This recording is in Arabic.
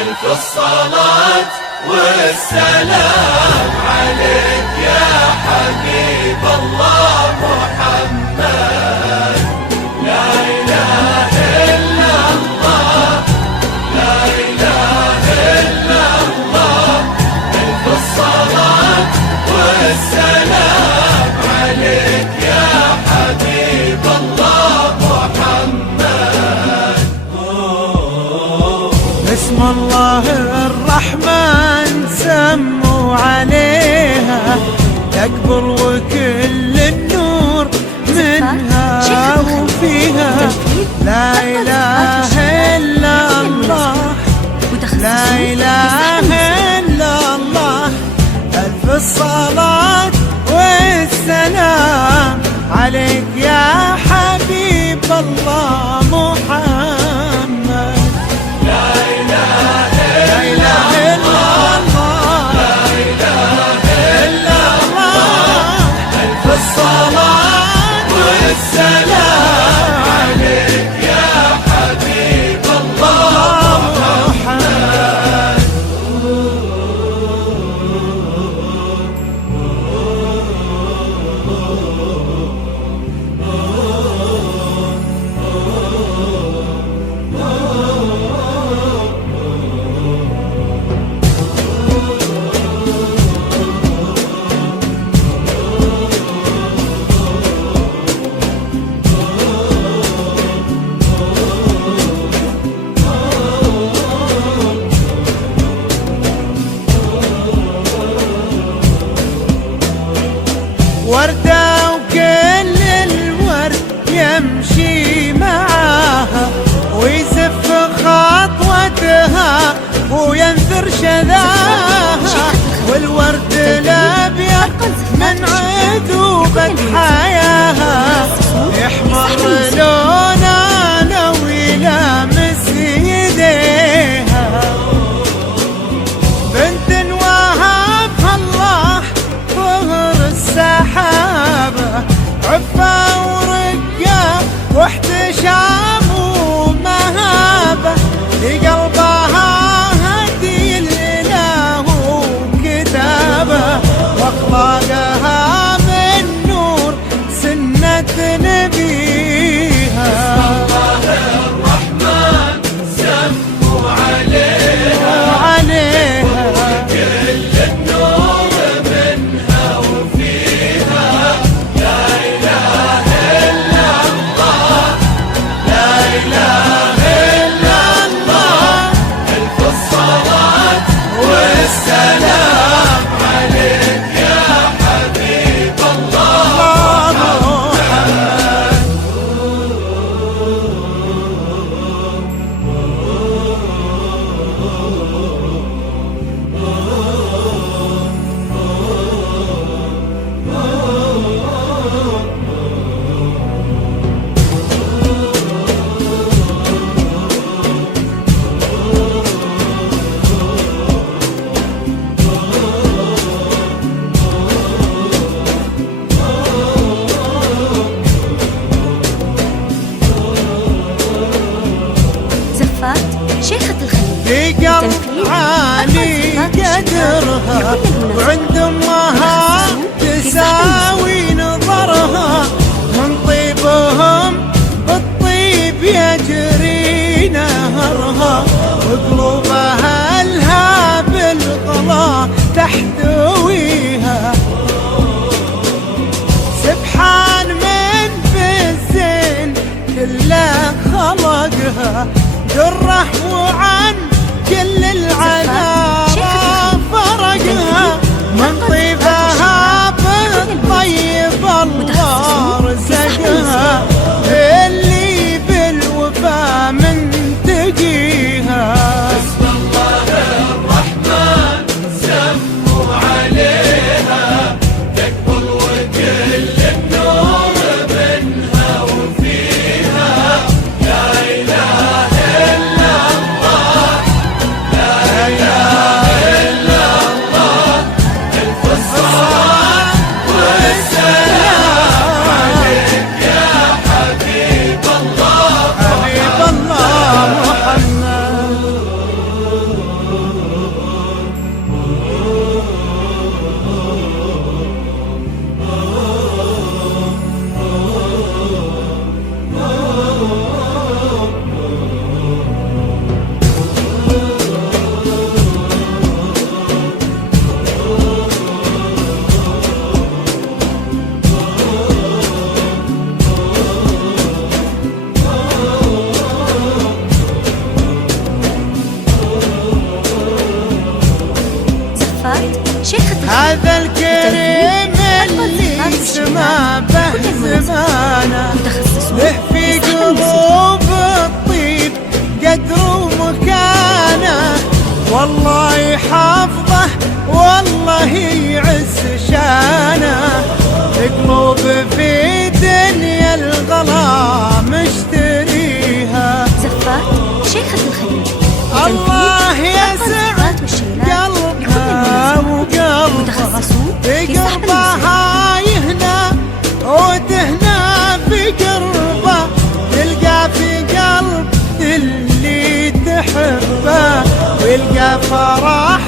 ألف الصلاة والسلام عليك يا حبيب الله محمد. لا إله إلا الله، لا إله إلا الله. ألف الصلاة والسلام عليك يا حبيب الله محمد. اسم الله الرحمن سموا عليها يكبر وكل النور منها وفيها. لا إله إلا الله، لا إله إلا الله. ألف الصلاة والسلام عليك يا حبيب الله محمد. لا إله إلا الله، لا إله إلا الله. ألف الصلاة والسلام عليك يا حبيب الله محمد. وردة وكل الورد يمشي معاها ويزف خطوتها وينثر شذاها. والورد الأبيض من عذوبة حياها يحمر لونه لو يلامس يديها. بنت وهبها الله ظهر السحابة، عفة ورقة واحتشام ومهابة. لقلبها هدي الإله وكتابة، واخلاقها من نور سنة نبيها. الله الرحمن سموا عليها كل النور منها وفيها. لا إله إلا الله، لا إله إلا الله. ألف الصلاة والسلام عليك يا حبيب الله محمد. زفات شيخة الخليل، لقلب عالي قدرها وعند امها تساوي نظرها. من طيبهم بالطيب يجري نهرها، وقلوبها لها بالغلا تحتويها. سبحان من بالزين كله خلقها، دره وعن كل العذاب فرقها. من طيبها بالطيب الله رزقها، اللي بالوفا من تقيها. اسم الله الرحمن سموا عليها هذا الكريم اللي سما به زمانه له في قلوب الطيب قدر ومكانه، والله يحفظه والله يعز شانه، قلوب في دنيا الغلا مشتريها. زفات شيخة الخليل، الله يسعد قلبها وقلبها، بقربها يهنى وتهنى بقربه، تلقى في قلب اللي تحبه ويلقى فرح